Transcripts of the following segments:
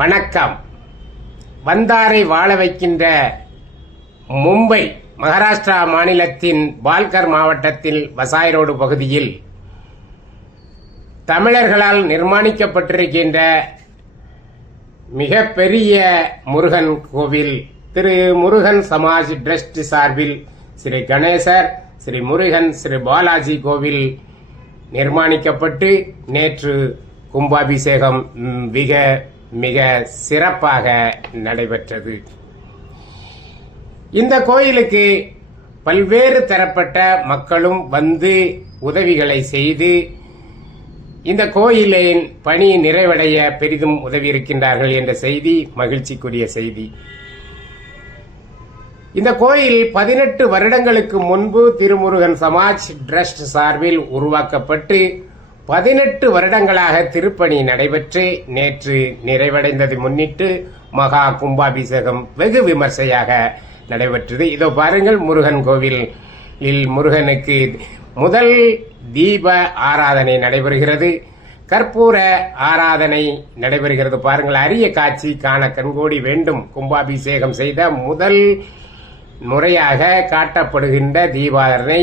வணக்கம். வந்தாரை வாழ வைக்கின்ற மும்பை மகாராஷ்டிரா மாநிலத்தின் பால்கர் மாவட்டத்தில் வசாய் ரோடு பகுதியில் தமிழர்களால் நிர்மாணிக்கப்பட்டிருக்கின்ற மிகப்பெரிய முருகன் கோவில் திரு முருகன் சமாஜ் ட்ரஸ்ட் சார்பில் ஸ்ரீ கணேசர் ஸ்ரீ முருகன் ஸ்ரீ பாலாஜி கோவில் நிர்மாணிக்கப்பட்டு நேற்று கும்பாபிஷேகம் மிக மிக சிறப்பாக நடைபெற்றது. இந்த கோயிலுக்கு பல்வேறு தரப்பட்ட மக்களும் வந்து உதவிகளை செய்து இந்த கோயிலின் பணி நிறைவடைய பெரிதும் உதவியிருக்கின்றார்கள் என்ற செய்தி மகிழ்ச்சிக்குரிய செய்தி. இந்த கோயில் பதினெட்டு வருடங்களுக்கு முன்பு திருமுருகன் சமாஜ் ட்ரஸ்ட் சார்பில் உருவாக்கப்பட்டு பதினெட்டு வருடங்களாக திருப்பணி நடைபெற்று நேற்று நிறைவடைந்ததை முன்னிட்டு மகா கும்பாபிஷேகம் வெகு விமர்சையாக நடைபெற்றது. இதோ பாருங்கள் முருகன் கோவிலில் முருகனுக்கு முதல் தீப ஆராதனை நடைபெறுகிறது. கற்பூர ஆராதனை நடைபெறுகிறது. பாருங்கள் அரிய காட்சி காண கண்கோடி வேண்டும். கும்பாபிஷேகம் செய்த முதல் முறையாக காட்டப்படுகின்ற தீபாரணை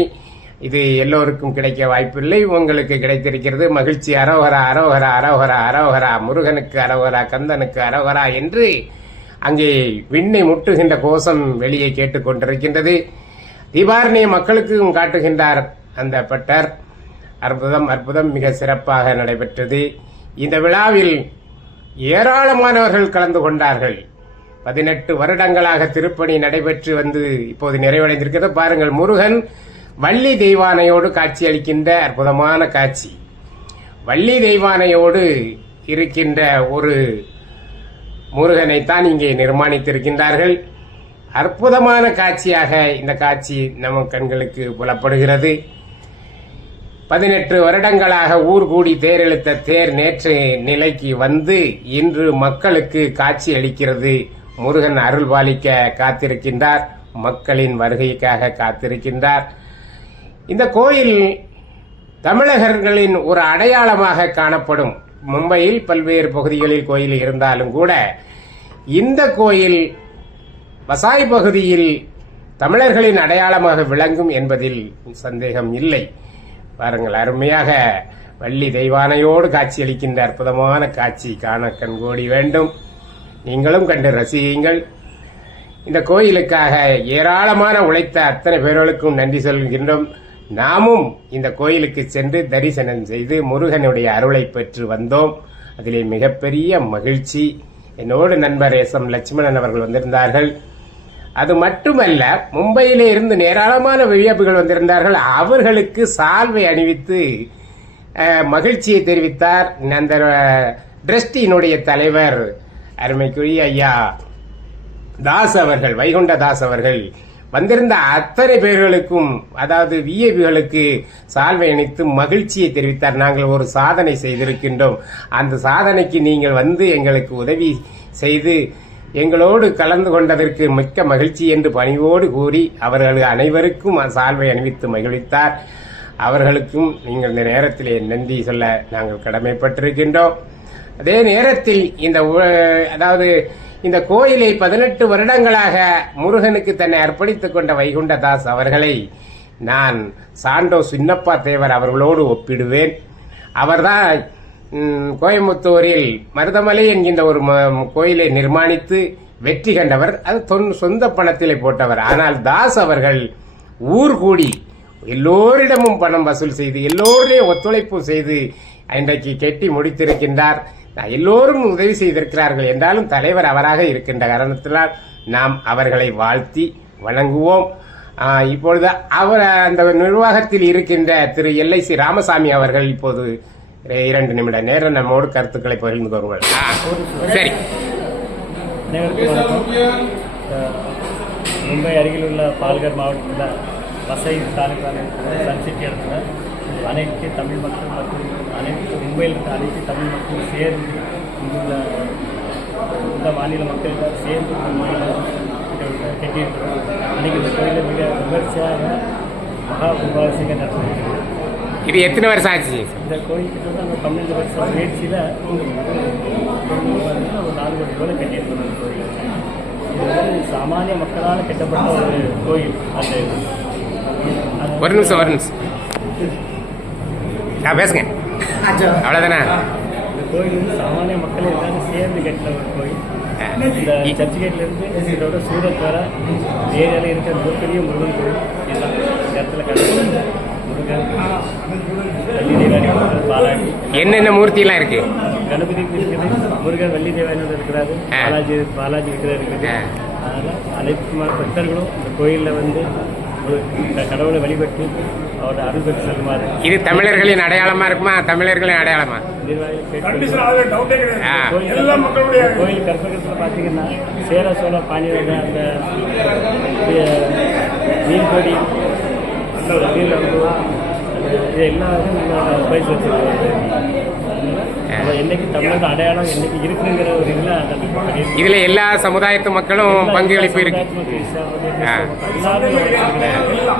இது எல்லோருக்கும் கிடைக்க வாய்ப்பில்லை. உங்களுக்கு கிடைத்திருக்கிறது மகிழ்ச்சி. அரோகரா அரோகரா அரோகரா அரோகரா. முருகனுக்கு அரோகரா கந்தனுக்கு அரோகரா என்று அங்கே விண்ணை முட்டுகின்ற கோஷம் வெளியே கேட்டுக்கொண்டிருக்கின்றது. தீபாரணியை மக்களுக்கும் காட்டுகின்றார் அந்த பட்டர். அற்புதம் அற்புதம் மிக சிறப்பாக நடைபெற்றது. இந்த விழாவில் ஏராளமானவர்கள் கலந்து கொண்டார்கள். பதினெட்டு வருடங்களாக திருப்பணி நடைபெற்று வந்து இப்போது நிறைவடைந்திருக்கிறது. பாருங்கள் முருகன் வள்ளி தெய்வானையோடு காட்சி அளிக்கின்ற அற்புதமான காட்சி. வள்ளி தெய்வானையோடு இருக்கின்ற ஒரு முருகனைத்தான் இங்கே நிர்மாணித்திருக்கின்றார்கள். அற்புதமான காட்சியாக இந்த காட்சி நம் கண்களுக்கு புலப்படுகிறது. பதினெட்டு வருடங்களாக ஊர் கூடி தேரெழுத்த தேர் நேற்று நிலைக்கு வந்து இன்று மக்களுக்கு காட்சி அளிக்கிறது முருகன் அருள் பாலிக்க காத்திருக்கின்றார். மக்களின் வருகைக்காக காத்திருக்கின்றார். இந்த கோயில் தமிழகர்களின் ஒரு அடையாளமாக காணப்படும். மும்பையில் பல்வேறு பகுதிகளில் கோயில் இருந்தாலும் கூட இந்த கோயில் வசாய் பகுதியில் தமிழர்களின் அடையாளமாக விளங்கும் என்பதில் சந்தேகம் இல்லை. பாருங்கள் அருமையாக வள்ளி தெய்வானையோடு காட்சியளிக்கின்ற அற்புதமான காட்சி காண கண்கோடி வேண்டும். நீங்களும் கண்டு ரசியுங்கள். இந்த கோயிலுக்காக ஏராளமான உழைத்த அத்தனை பேர்களுக்கும் நன்றி சொல்கின்றோம். நாமும் இந்த கோயிலுக்கு சென்று தரிசனம் செய்து முருகனுடைய அருளை பெற்று வந்தோம். அதிலே மிகப்பெரிய மகிழ்ச்சி. என்னோடு நண்பர் எஸ் எம் லட்சுமணன் அவர்கள் வந்திருந்தார்கள். அது மட்டுமல்ல மும்பையிலே இருந்து ஏராளமான வியப்புகள் வந்திருந்தார்கள். அவர்களுக்கு சால்வை அணிவித்து மகிழ்ச்சியை தெரிவித்தார். அந்த டிரஸ்டியினுடைய தலைவர் அருமைக்குரிய ஐயா தாஸ் அவர்கள் வைகுண்ட தாஸ் அவர்கள். வந்திருந்த அத்தனை பேர்களுக்கும் அதாவது விஐபிகளுக்கு சால்வை அணித்து மகிழ்ச்சியை தெரிவித்தார். நாங்கள் ஒரு சாதனை செய்திருக்கின்றோம். அந்த சாதனைக்கு நீங்கள் வந்து எங்களுக்கு உதவி செய்து எங்களோடு கலந்து கொண்டதற்கு மிக்க மகிழ்ச்சி என்று பணிவோடு கூறி அவர்கள் அனைவருக்கும் சால்வை அணிவித்து மகிழ்வித்தார். அவர்களுக்கும் நீங்கள் இந்த நேரத்திலே நன்றி சொல்ல நாங்கள் கடமைப்பட்டிருக்கின்றோம். அதே நேரத்தில் இந்த உ- அதாவது இந்த கோயிலை பதினெட்டு வருடங்களாக முருகனுக்கு தன்னை அர்ப்பணித்துக் கொண்ட வைகுண்டதாஸ் அவர்களை நான் சாண்டோ சின்னப்பா தேவர் அவர்களோடு ஒப்பிடுவேன். அவர்தான் கோயம்புத்தூரில் மருதமலை என்கின்ற ஒரு ம- கோயிலை நிர்மாணித்து வெற்றி கண்டவர். அது தொன்- சொந்த பணத்திலே போட்டவர். ஆனால் தாஸ் அவர்கள் ஊர் கூடி எல்லோரிடமும் பணம் வசூல் செய்து எல்லோரையும் ஒத்துழைப்பு செய்து இன்றைக்கு கெட்டி முடித்திருக்கின்றார். எல்லோரும் உதவி செய்திருக்கிறார்கள். என்றாலும் தலைவர் அவராக இருக்கின்ற காரணத்தினால் நாம் அவர்களை வாழ்த்தி வணங்குவோம். இப்பொழுது அவர் அந்த நிர்வாகத்தில் இருக்கின்ற திரு எல்ஐசி ராமசாமி அவர்கள் இப்போது இரண்டு நிமிட நேரம் நம்மோடு கருத்துக்களை பகிர்ந்து கொள்வார் சரி. மும்பை அருகில் உள்ள பால்கர் மாவட்டத்தில் வசை தாலுக்கான சன்சிட்டி இடத்துல அனைத்து தமிழ் மக்கள் மற்றும் அனைத்து மும்பையில் இருக்க அனைத்து தமிழ் மக்கள் சேர்ந்து இங்குள்ள இந்த மாநில மக்கள் சேர்ந்து இந்த கட்டியிருக்கிறோம் அன்றைக்கி இந்த கோயிலை மிக விமர்சையாக மகா கும்பாபிஷேகம் நடத்திருக்கிறது இது எத்தனை வருஷம் ஆச்சு? இந்த கோயில் கிட்ட அந்த பன்னெண்டு வருஷம் முயற்சியில் ஒரு நாலு கோடி ரூபாய் கட்டியிருக்கோம் அந்த கோயில். இது வந்து சாமானிய மக்களால் கட்டப்பட்ட ஒரு கோயில். அந்த ஒரு நிமிஷம் ஒரு நிமிஷம். ஆ பேசுங்க. அவ்வளோதானே இந்த கோயில் வந்து சாமானிய மக்கள் எல்லாரும் சேர்ந்து கட்டின ஒரு கோயில். இந்த சர்ச் கேட்ல இருந்து இதோட சூரத் வர ஏரியாவில் இருக்கிற மிகப்பெரிய முருகன் கோயில். எல்லாம் இடத்துல பாலாஜி. என்னென்ன மூர்த்திலாம் இருக்கு? கணபதி இருக்குது முருகன் வள்ளி தேவானவர் இருக்கிறாரு. பாலாஜி பாலாஜி இருக்கிறாரு இருக்குது. அதனால் அனைத்து பக்தர்களும் இந்த கோயிலில் வந்து கடவுளை வழிபட்டு இது தமிழர்களின் அடையாளமா இருக்குமா தமிழர்களின் அடையாளமா கோயில் கற்பகத்தில் பார்த்தீங்கன்னா சேர சோழ பாண்டியரோட அந்த நீலம்பு இது எல்லாரும் பயிற்சி வச்சிருக்காங்க என்னைக்கு தமிழக அடையாளம் என்னைக்கு இருக்குங்கிற ஒரு இதில் இதில் எல்லா சமுதாயத்து மக்களும் பங்களிப்பு இருக்கு ஆ.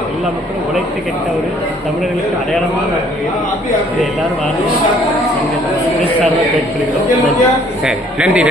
எல்லா மக்களும் உழைத்து கெட்ட ஒரு தமிழர்களுக்கு அடையாளமாக ஒரு கோயில். எல்லாரும் வாங்க எங்கள் நன்றி சரி நன்றி